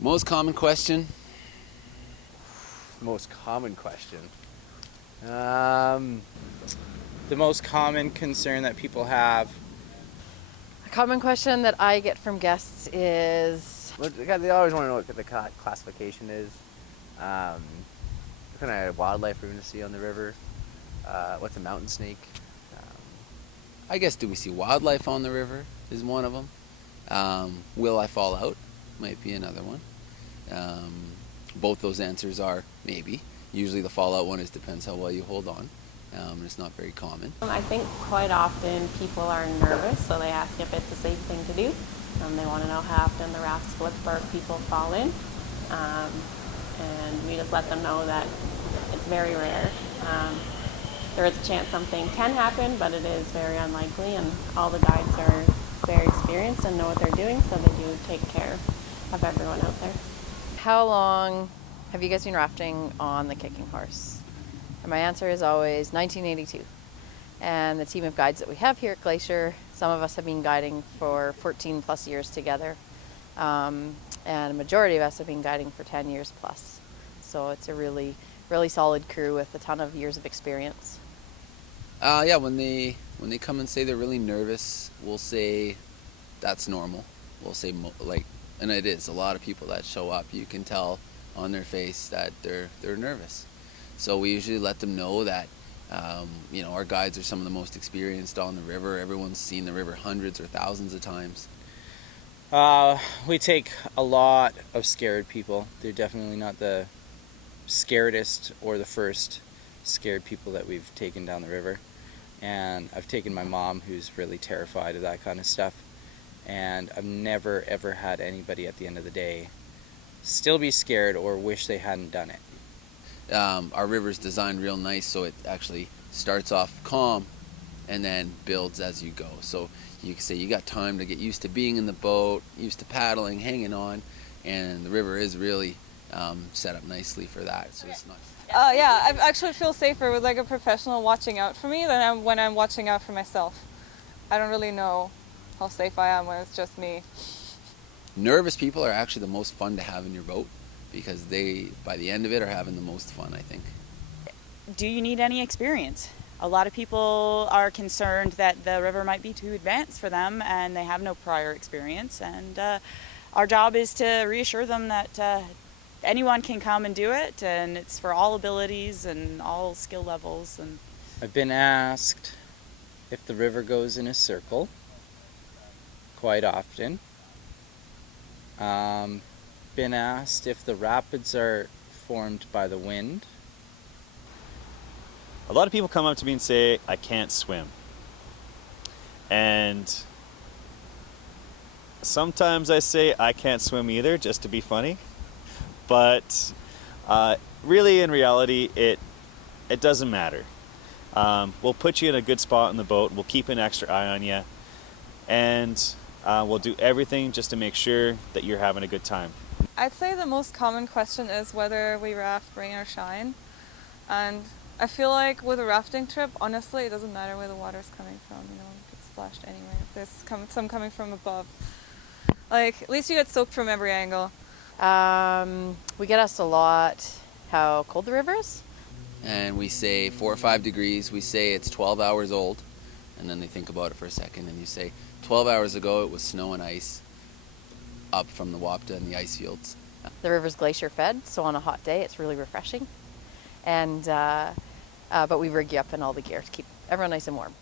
Most common question? Most common question. The most common concern that people have. A common question that I get from guests is, They always want to know what the classification is. What kind of wildlife we're going to see on the river. What's a mountain snake? I guess, do we see wildlife on the river is one of them. Will I fall out might be another one. Both those answers are maybe. Usually the fallout one depends how well you hold on. It's not very common. I think quite often people are nervous, so they ask if it's a safe thing to do. They want to know how often the rafts flip or if people fall in. And we just let them know that it's very rare. There is a chance something can happen, but it is very unlikely, and all the guides are very experienced and know what they're doing, so they do take care of everyone out there. how long have you guys been rafting on the Kicking Horse? And my answer is always 1982. And the team of guides that we have here at Glacier, some of us have been guiding for 14 plus years together. And a majority of us have been guiding for 10 years plus. So it's a really, really solid crew with a ton of years of experience. Yeah, when they come and say they're really nervous, we'll say that's normal. We'll say and it is. A lot of people that show up, you can tell on their face that they're nervous. So we usually let them know that our guides are some of the most experienced on the river. Everyone's seen the river hundreds or thousands of times. We take a lot of scared people. They're definitely not the scaredest or the first scared people that we've taken down the river. And I've taken my mom, who's really terrified of that kind of stuff. And I've never, ever had anybody at the end of the day still be scared or wish they hadn't done it. Our river's designed real nice, so it actually starts off calm and then builds as you go. So you can say you got time to get used to being in the boat, used to paddling, hanging on, and the river is really set up nicely for that. So it's not. Yeah, I actually feel safer with like a professional watching out for me than when I'm watching out for myself. I don't really know how safe I am when it's just me. Nervous people are actually the most fun to have in your boat because they, by the end of it, are having the most fun, I think. Do you need any experience? A lot of people are concerned that the river might be too advanced for them and they have no prior experience. And our job is to reassure them that anyone can come and do it, and it's for all abilities and all skill levels. And I've been asked if the river goes in a circle quite often. Been asked if the rapids are formed by the wind. A lot of people come up to me and say, I can't swim. And sometimes I say I can't swim either, just to be funny. But really, in reality, it doesn't matter. We'll put you in a good spot in the boat. We'll keep an extra eye on you. And we'll do everything just to make sure that you're having a good time. I'd say the most common question is whether we raft rain or shine. And I feel like with a rafting trip, honestly, it doesn't matter where the water's coming from. You get splashed anywhere. If there's some coming from above, like at least you get soaked from every angle. We get asked a lot how cold the river is. And we say 4 or 5 degrees. We say it's 12 hours old. And then they think about it for a second and you say 12 hours ago it was snow and ice up from the Wapta and the ice fields. The river's glacier fed, so on a hot day it's really refreshing. And but we rig you up in all the gear to keep everyone nice and warm.